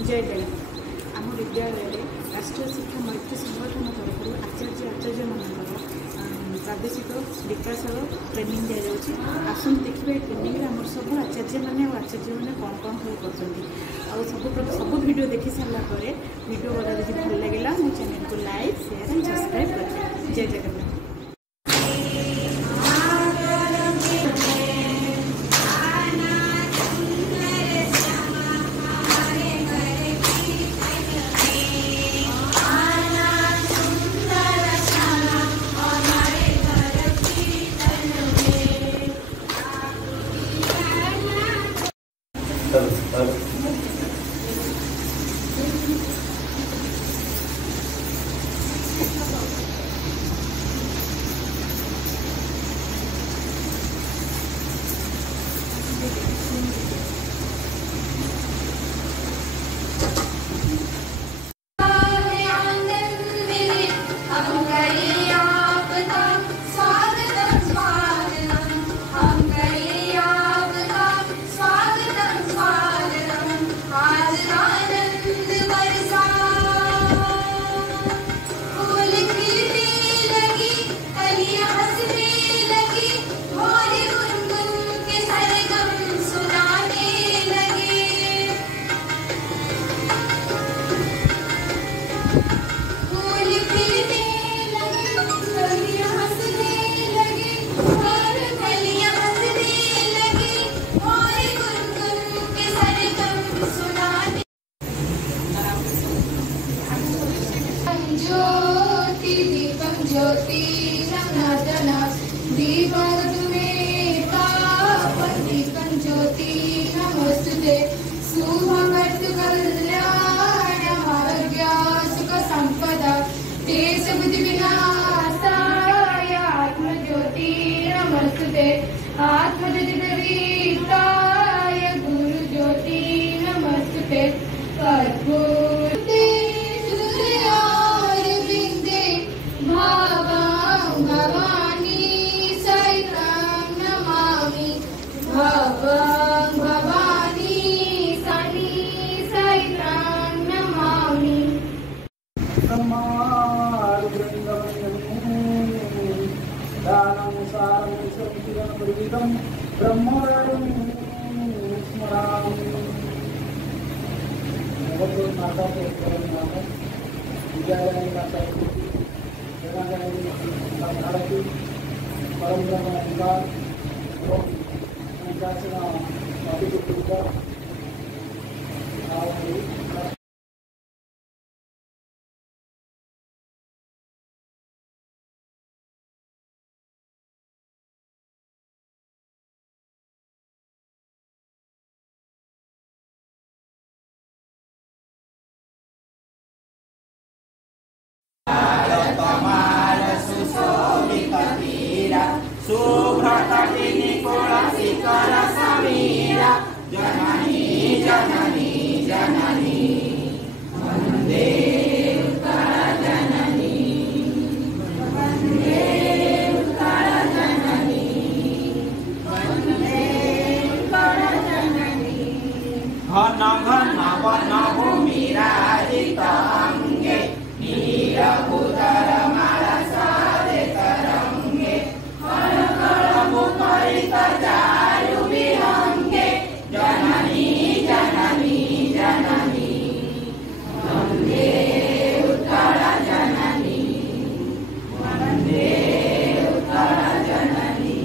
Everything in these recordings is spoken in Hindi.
जय जगन्नाथ। आम विद्यालय राष्ट्रीय शिक्षा मैत्री संगठन तरफ आचार्य मानकर प्रादेशिक विकास ट्रेनिंग दि जाऊँगी। आसन देखिए ट्रेनिंग आम सब आचार्य मैंने आचार्य मैंने कौन कौन सब कर सब वीडियो देखी सारापर वीडियो गुड़ा जब भल लगे मो चैनल को लाइक शेयर एंड सब्सक्राइब करें। जय जगन्नाथ। ज्योति सनातन दीपक तुम्हें दीपक ज्योति नमोस्तुते शुभमस्तु कल्याण भाग्य सुख संपदा देश बुद्धि विनाशाय आत्मज्योति नमोस्तुते आत्मज्योति प्रदीप्ताय गुरु ज्योति नमोस्तुते कर्पूर जननी जननी जननी वंदे उत्तर जननी वंदे उत्तर जननी वंदे उत्तर जननी घन घन वन भूमिराजित अंगे नीरभूधर माला साधे तरंगे कण कण मुखरित चारु विहंगे जननी जननी जननी वंदे उत्तर जननी वंदे उत्तर जननी।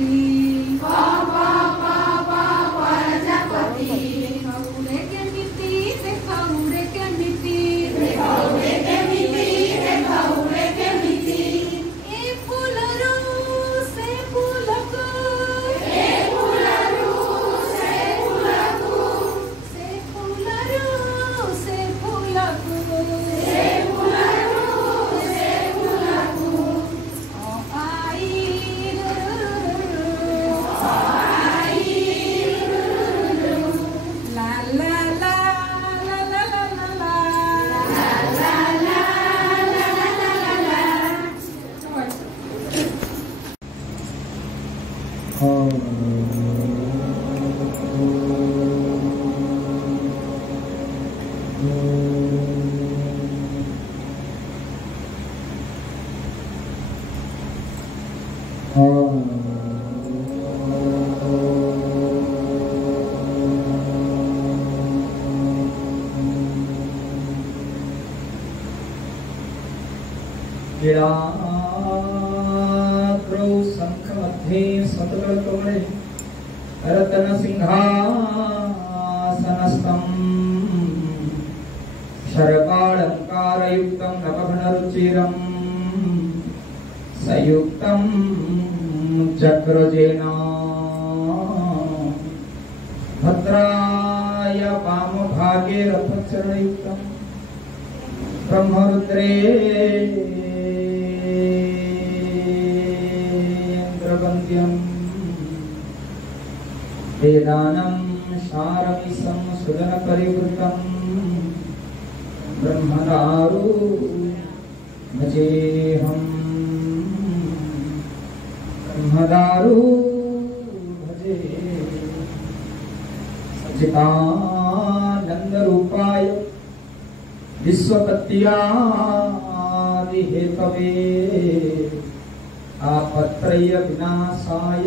प्रजापति प्रजापति देखाऊरे के नीति देखाऊरे के नीति देखाऊरे के नीति देखाऊरे के नीति ए फूलरू से फूलको ए फूलरू से फूलको से फूलरू से फूलको से फूलरू से फूलको ओ आई la la la la la la la la la la गिराग्रौ शङ्खमध्ये सततकमले रत्नसिंहासनस्थं शर्वालङ्कारयुक्तं नवघनरुचिरं सयुक्तं चक्रजेन भद्राय वामभागे रथचरणयुक्तं ब्रह्मरुद्रेन्द्रवन्द्यम् वेदानं शारमिसं सुदनपरिवृतं ब्रह्मदारु भजेऽहम् ब्रह्मदारु भजे सच्चिदानन्दरूपाय विश्वपत्यादिहेतवे आपत्रय विनाशाय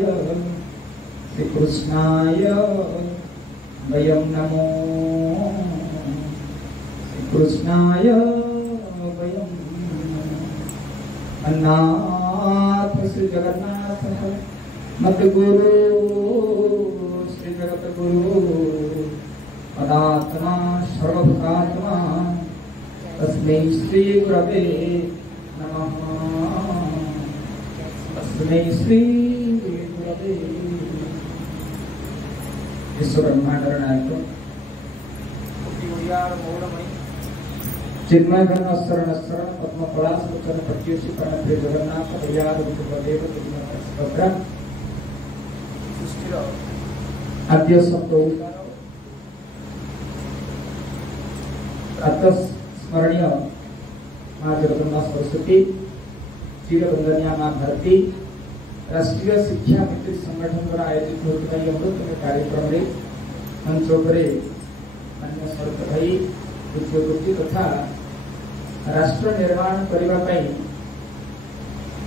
श्रीकृष्णाय वयं नमो श्रीकृष्णाय वयं अन्नाथ श्री जगन्नाथ मद्गुरु श्री जगद्गुरु पदात्मा सर्वभूतात्मा तस्मै श्री गुरवे नमः तस्मै श्री गुरवे विश्व ब्रह्मांडर नायक चिन्मय घन शरण शरण पद्म पलाश वचन प्रत्युषी कर्ण प्रिय जगन्नाथ दयाल विष्णुदेव भद्रा आद्य शब्द प्रातः स्मरणीय माँ जगदम्बा सरस्वती चिरवंदनीय माँ भारती राष्ट्रीय शिक्षा मित्र संगठन द्वारा आयोजित होता अमृतमय कार्यक्रम में मंच पर अन्य सरत भाई उद्योगपति तथा राष्ट्र निर्माण करने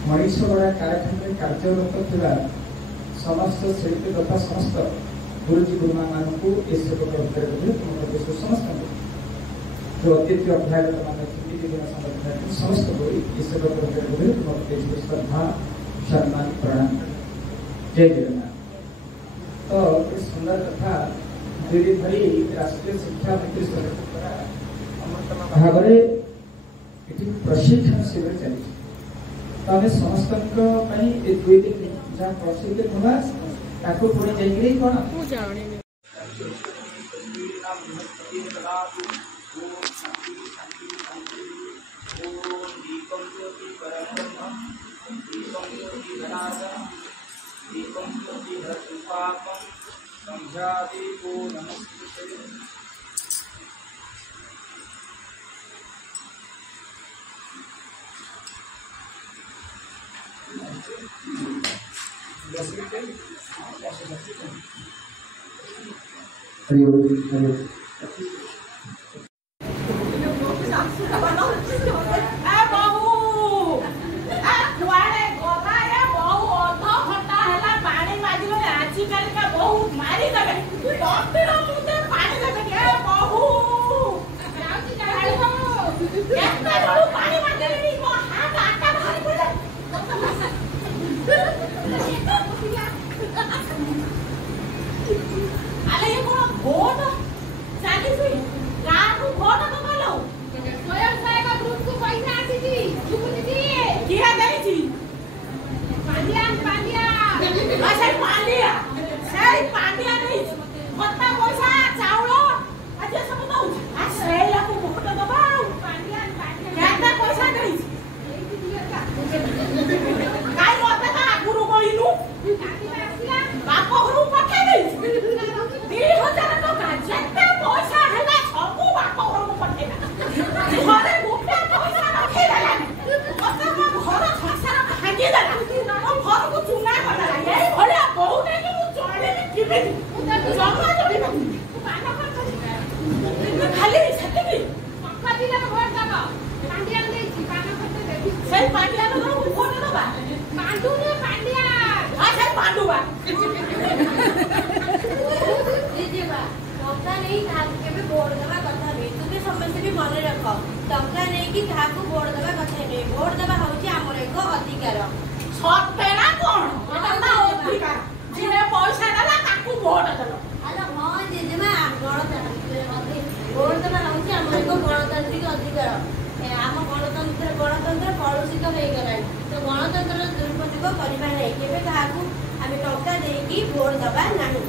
मनीष गड़ा कारखाना में कार्यरत था समस्त शिल्पी तथा समस्त गुरुजी गुरुमा मान को सेवक समस्त जो अतिथि अभ्यागत मान समस्त सेवक श्रद्धा सम्मान प्रणाम जय जगन्नाथ। तो ये सुंदर कथा धीरे धीरे राष्ट्रीय शिक्षा मित्र भाव में प्रशिक्षण शिविर चली तो आम समस्त दुई दिन जहाँ प्रशिक्षण होगा ताको पुणी जाइए कौन Yeah. ଦେଇଛି ପାଣ୍ଡିଆ ସେ ପାଣ୍ଡିଆ ଦେଇଛି ଭତ୍ତା ପଇସା ଚାଉଳ ଆଜି ସବୁ ଦଉଛି ସେଇଆକୁ ଭୋଟ ଦବା ଆଉ କେତେ ପଇସା ଦେଇଛି କାଇଁ ମତେ ତ ଆଗରୁ କହିନୁ ବାପ ଘରକୁ ପଠେଇ ଦେଇଛୁ 2000 ଟଙ୍କା ଯେତେ ପଇସା ହେଲା ସବୁ ବାପ ଘରକୁ ପଠେଇଲା ଘରେ ଗୋଟିଏ ପଇସା ରଖିଦେଲାନି ମତେ ମୋ ଘର ସଂସାର ଭାଙ୍ଗିଦେଲା ମୋ ଘରକୁ ଚୁନା କରିଦେଲା ଏଇଭଳିଆ ବୋହୁ ନେଇକି ମୁଁ ଚଳିବି କେମିତି ଜମା ଚଳିବି ଖାଲି ସେତିକି ସେଇ ପାଣ୍ଡିଆନ ଘରକୁ ଭୋଟ ଦବା ସେଇ ପାଣ୍ଡୁଆ ଟଙ୍କା ନେଇ କେବେ ଭୋଟ ଦେବା କଥା ନୁହେଁ ତୁମେ ସମସ୍ତେ ବି ମନେ ରଖ ଟଙ୍କା ନେଇକି କାହାକୁ ଭୋଟ ଦେବା କଥା ନୁହେଁ ଭୋଟ ଦେବା ହଉଛି ଆମର ଏକ ଅଧିକାର ସତେ ନା କଣ ଅଧିକାର ଯିଏ ପଇସା ଦେଲା ତାକୁ ଭୋଟ ଦେଲ ହଁ ଜେଜେମା ଭୋଟ ଦେବା ହଉଛି ଆମର ଏକ ଗଣତାନ୍ତ୍ରିକ ଅଧିକାର ଆମ ଗଣତନ୍ତ୍ର କଳୁଷିତ ହେଇଗଲାଣି ତ ଗଣତନ୍ତ୍ରର ଦୁରୁପଯୋଗ କରିବା ନାହିଁ କେବେ କାହାକୁ ଆମେ ଟଙ୍କା ଦେଇକି ଭୋଟ ଦେବା ନାହିଁ।